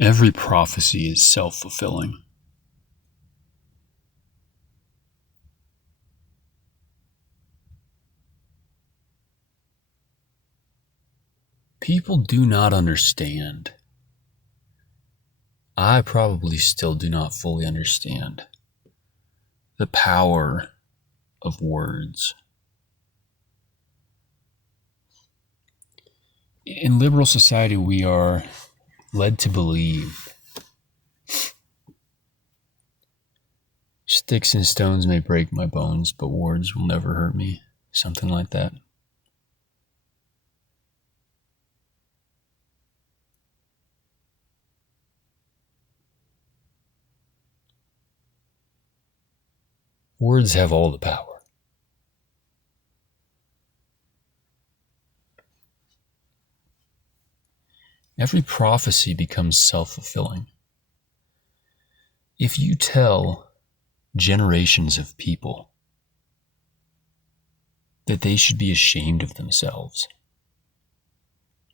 Every prophecy is self-fulfilling. People do not understand. I probably still do not fully understand the power of words. In liberal society, we are led to believe sticks and stones may break my bones, but words will never hurt me. Something like that. Words have all the power. Every prophecy becomes self-fulfilling. If you tell generations of people that they should be ashamed of themselves,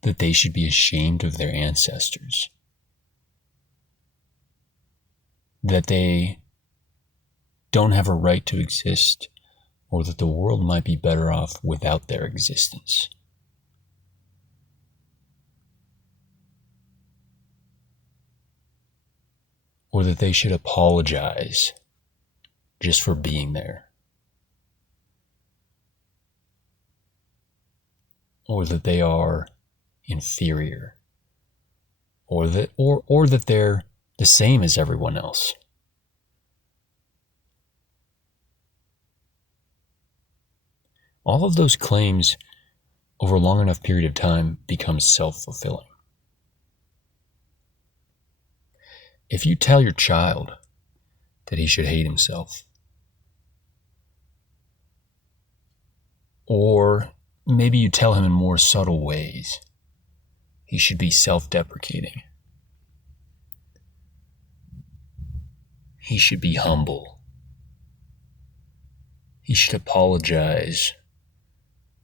that they should be ashamed of their ancestors, that they don't have a right to exist, or that the world might be better off without their existence, or that they should apologize just for being there, or that they are inferior, or that they're the same as everyone else. All of those claims over a long enough period of time become self-fulfilling. If you tell your child that he should hate himself, or maybe you tell him in more subtle ways, he should be self-deprecating, he should be humble, he should apologize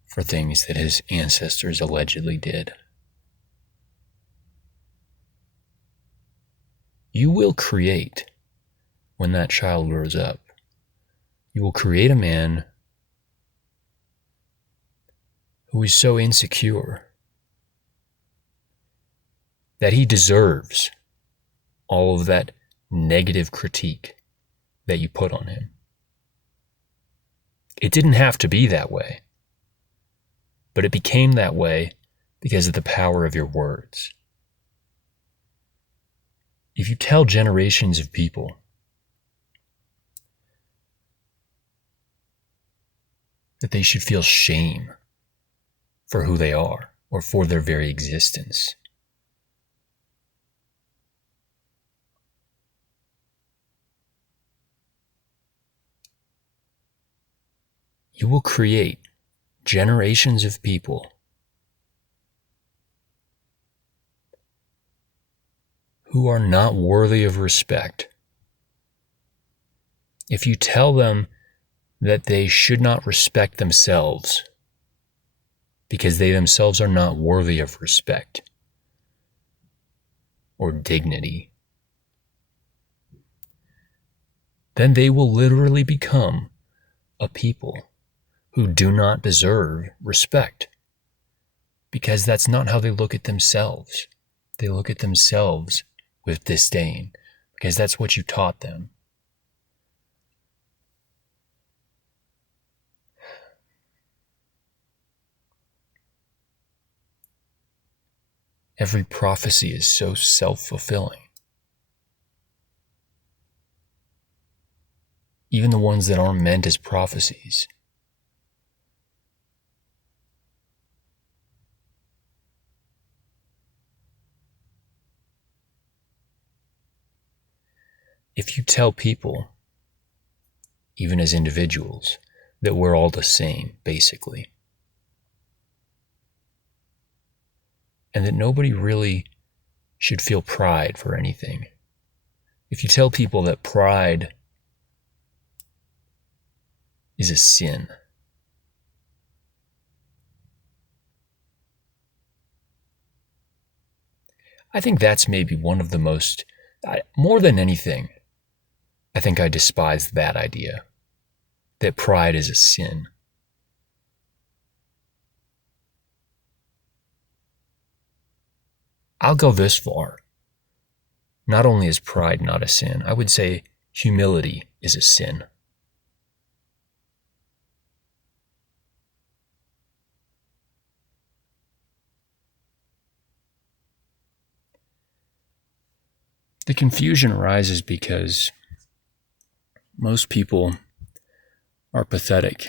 for things that his ancestors allegedly did. You will create, when that child grows up, you will create a man who is so insecure that he deserves all of that negative critique that you put on him. It didn't have to be that way, but it became that way because of the power of your words. If you tell generations of people that they should feel shame for who they are or for their very existence, you will create generations of people who are not worthy of respect. If you tell them that they should not respect themselves because they themselves are not worthy of respect or dignity, then they will literally become a people who do not deserve respect, because that's not how they look at themselves. They look at themselves with disdain because that's what you taught them. Every prophecy is so self-fulfilling. Even the ones that aren't meant as prophecies. If you tell people, even as individuals, that we're all the same, basically, and that nobody really should feel pride for anything. If you tell people that pride is a sin, I think that's maybe one of the most, more than anything, I think I despise that idea, that pride is a sin. I'll go this far. Not only is pride not a sin, I would say humility is a sin. The confusion arises because most people are pathetic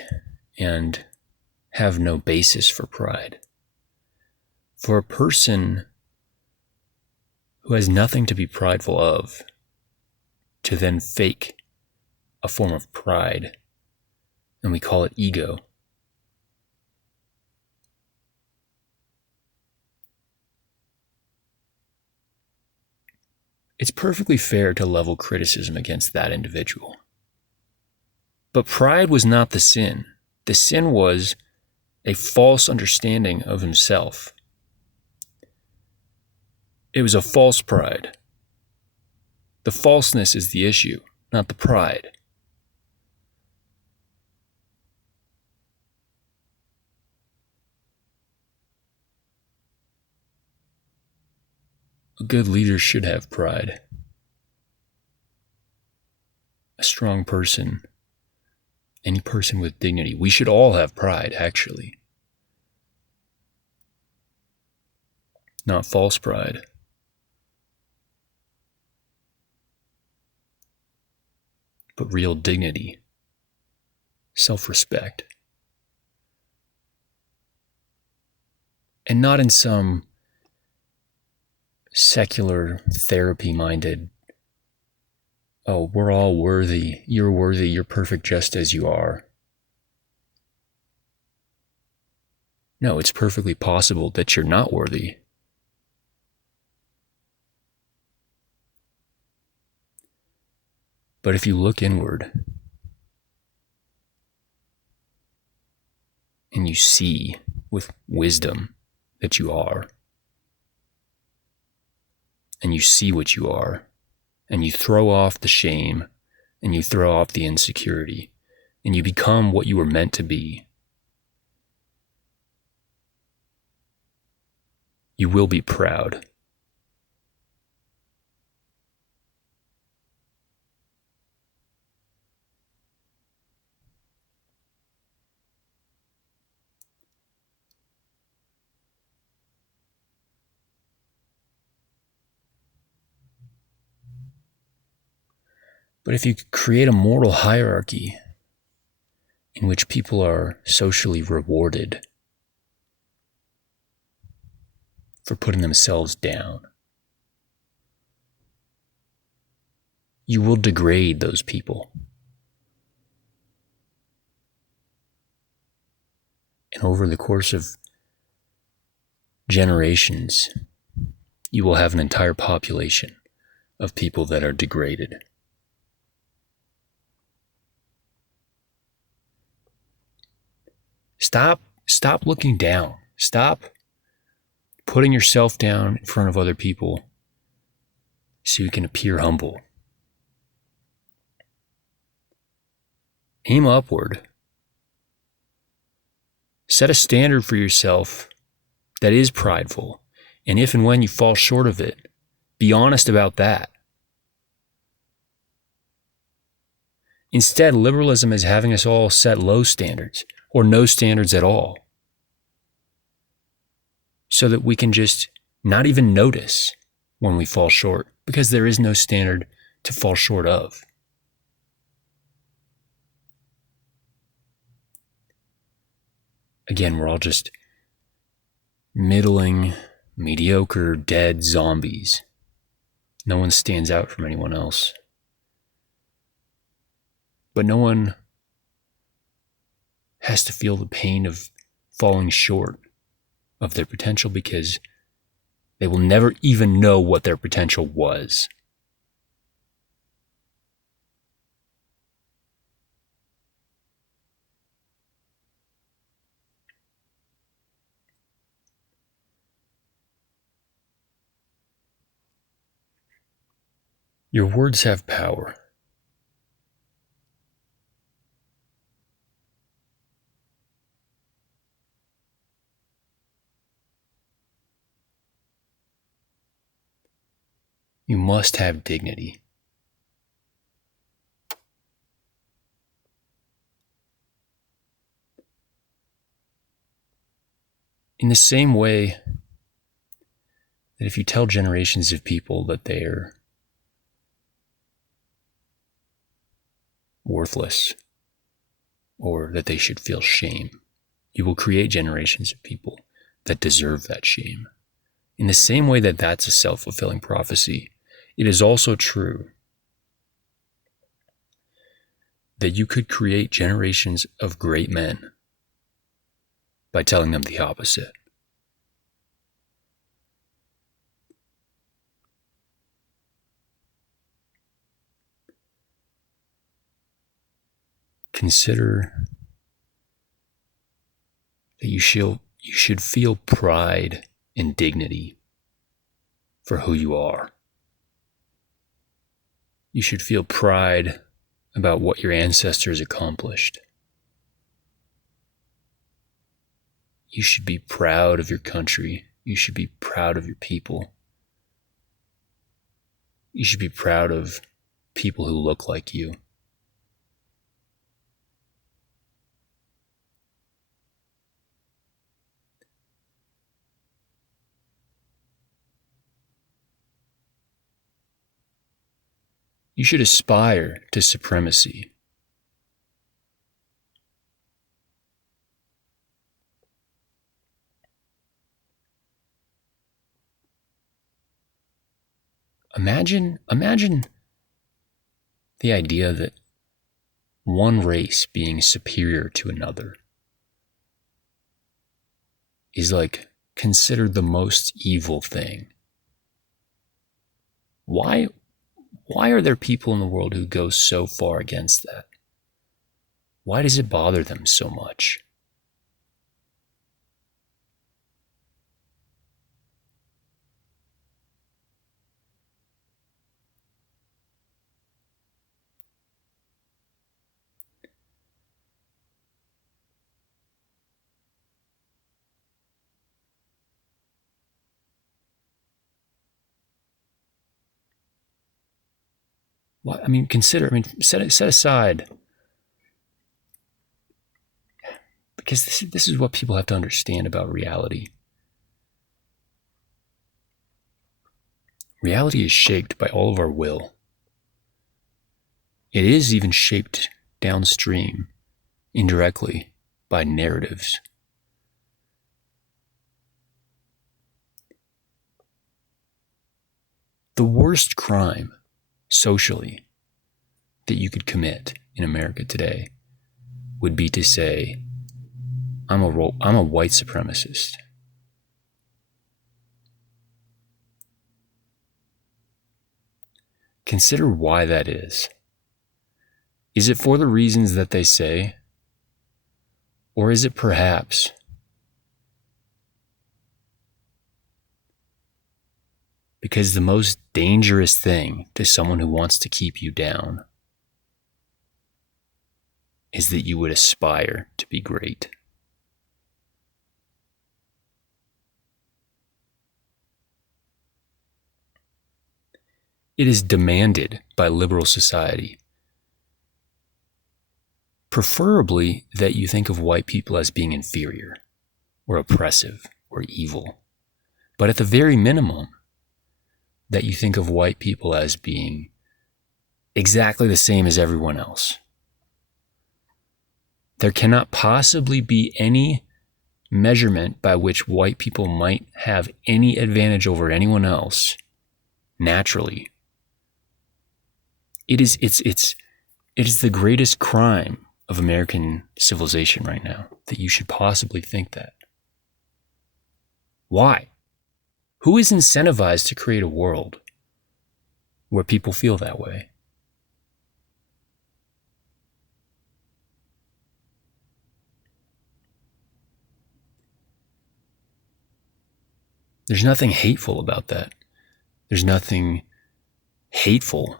and have no basis for pride. For a person who has nothing to be prideful of to then fake a form of pride, and we call it ego, it's perfectly fair to level criticism against that individual. But pride was not the sin. The sin was a false understanding of himself. It was a false pride. The falseness is the issue, not the pride. A good leader should have pride. A strong person, any person with dignity. We should all have pride, actually. Not false pride. But real dignity, self-respect. And not in some secular therapy-minded, oh, we're all worthy, you're perfect just as you are. No, it's perfectly possible that you're not worthy. But if you look inward and you see with wisdom that you are, and you see what you are, and you throw off the shame, and you throw off the insecurity, and you become what you were meant to be, you will be proud. But if you create a moral hierarchy in which people are socially rewarded for putting themselves down, you will degrade those people. And over the course of generations, you will have an entire population of people that are degraded. Stop looking down. Stop putting yourself down in front of other people so you can appear humble. Aim upward. Set a standard for yourself that is prideful. And if and when you fall short of it, be honest about that. Instead, liberalism is having us all set low standards or no standards at all, so that we can just not even notice when we fall short, because there is no standard to fall short of. Again, we're all just middling, mediocre, dead zombies. No one stands out from anyone else. But no one has to feel the pain of falling short of their potential, because they will never even know what their potential was. Your words have power. You must have dignity. In the same way that if you tell generations of people that they're worthless or that they should feel shame, you will create generations of people that deserve that shame. In the same way that that's a self-fulfilling prophecy, it is also true that you could create generations of great men by telling them the opposite. Consider that you should feel pride and dignity for who you are. You should feel pride about what your ancestors accomplished. You should be proud of your country. You should be proud of your people. You should be proud of people who look like you. You should aspire to supremacy. Imagine the idea that one race being superior to another is like considered the most evil thing. Why are there people in the world who go so far against that? Why does it bother them so much? What, set aside, because this is what people have to understand about reality. Reality is shaped by all of our will. It is even shaped downstream, indirectly, by narratives. The worst crime, socially, that you could commit in America today would be to say, I'm a white supremacist. Consider why that is. Is it for the reasons that they say? Or is it perhaps because the most dangerous thing to someone who wants to keep you down is that you would aspire to be great? It is demanded by liberal society, preferably, that you think of white people as being inferior or oppressive or evil. But at the very minimum, that you think of white people as being exactly the same as everyone else. There cannot possibly be any measurement by which white people might have any advantage over anyone else naturally. It is the greatest crime of American civilization right now that you should possibly think that. Why? Who is incentivized to create a world where people feel that way? There's nothing hateful about that. There's nothing hateful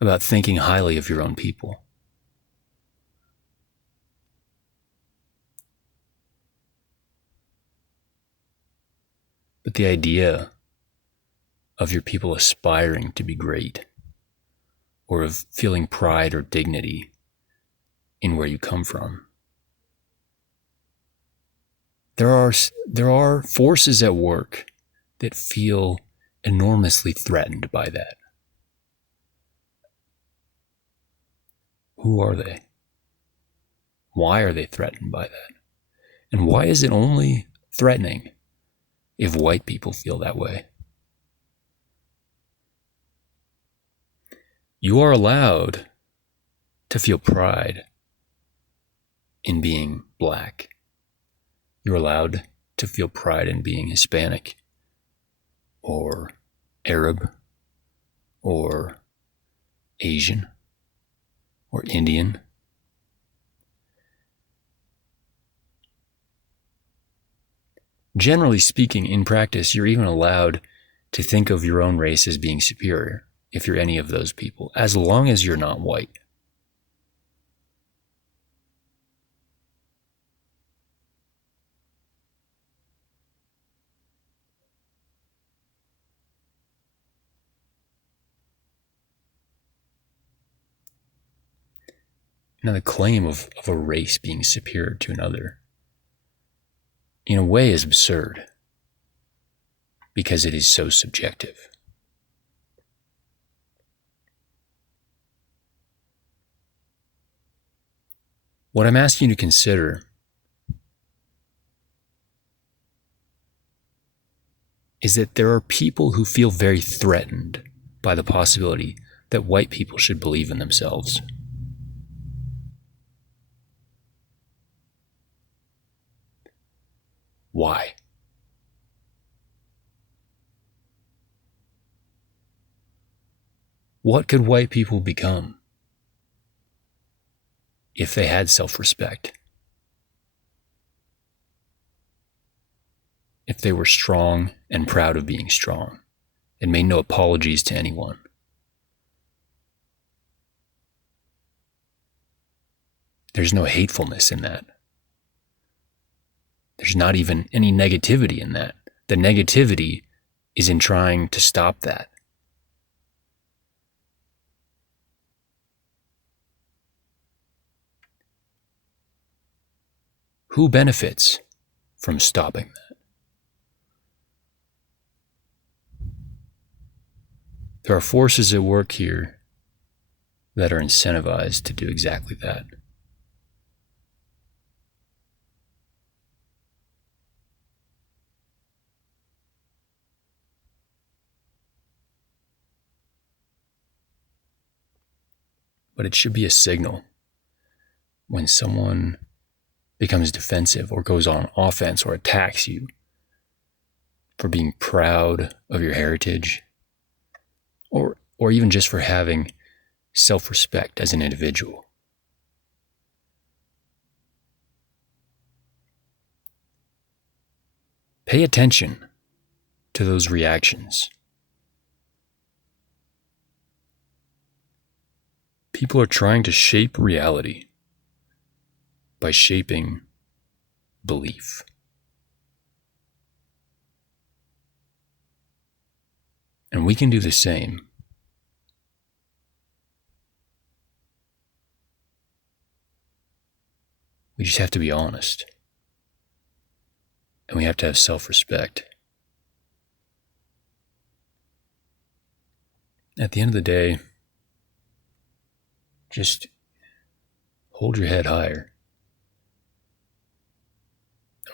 about thinking highly of your own people. But the idea of your people aspiring to be great, or of feeling pride or dignity in where you come from. There are forces at work that feel enormously threatened by that. Who are they? Why are they threatened by that? And why is it only threatening if white people feel that way? You are allowed to feel pride in being black. You're allowed to feel pride in being Hispanic or Arab or Asian or Indian. Generally speaking, in practice, you're even allowed to think of your own race as being superior if you're any of those people, as long as you're not white. Now, the claim of a race being superior to another, in a way, is absurd because it is so subjective. What I'm asking you to consider is that there are people who feel very threatened by the possibility that white people should believe in themselves. Why? What could white people become if they had self-respect? If they were strong and proud of being strong and made no apologies to anyone? There's no hatefulness in that. There's not even any negativity in that. The negativity is in trying to stop that. Who benefits from stopping that? There are forces at work here that are incentivized to do exactly that. But it should be a signal when someone becomes defensive or goes on offense or attacks you for being proud of your heritage, or even just for having self-respect as an individual. Pay attention to those reactions. People are trying to shape reality by shaping belief. And we can do the same. We just have to be honest. And we have to have self-respect. At the end of the day, just hold your head higher.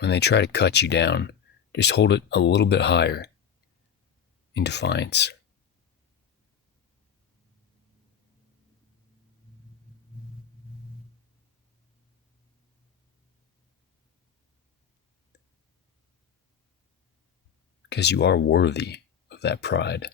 When they try to cut you down, just hold it a little bit higher in defiance. Because you are worthy of that pride.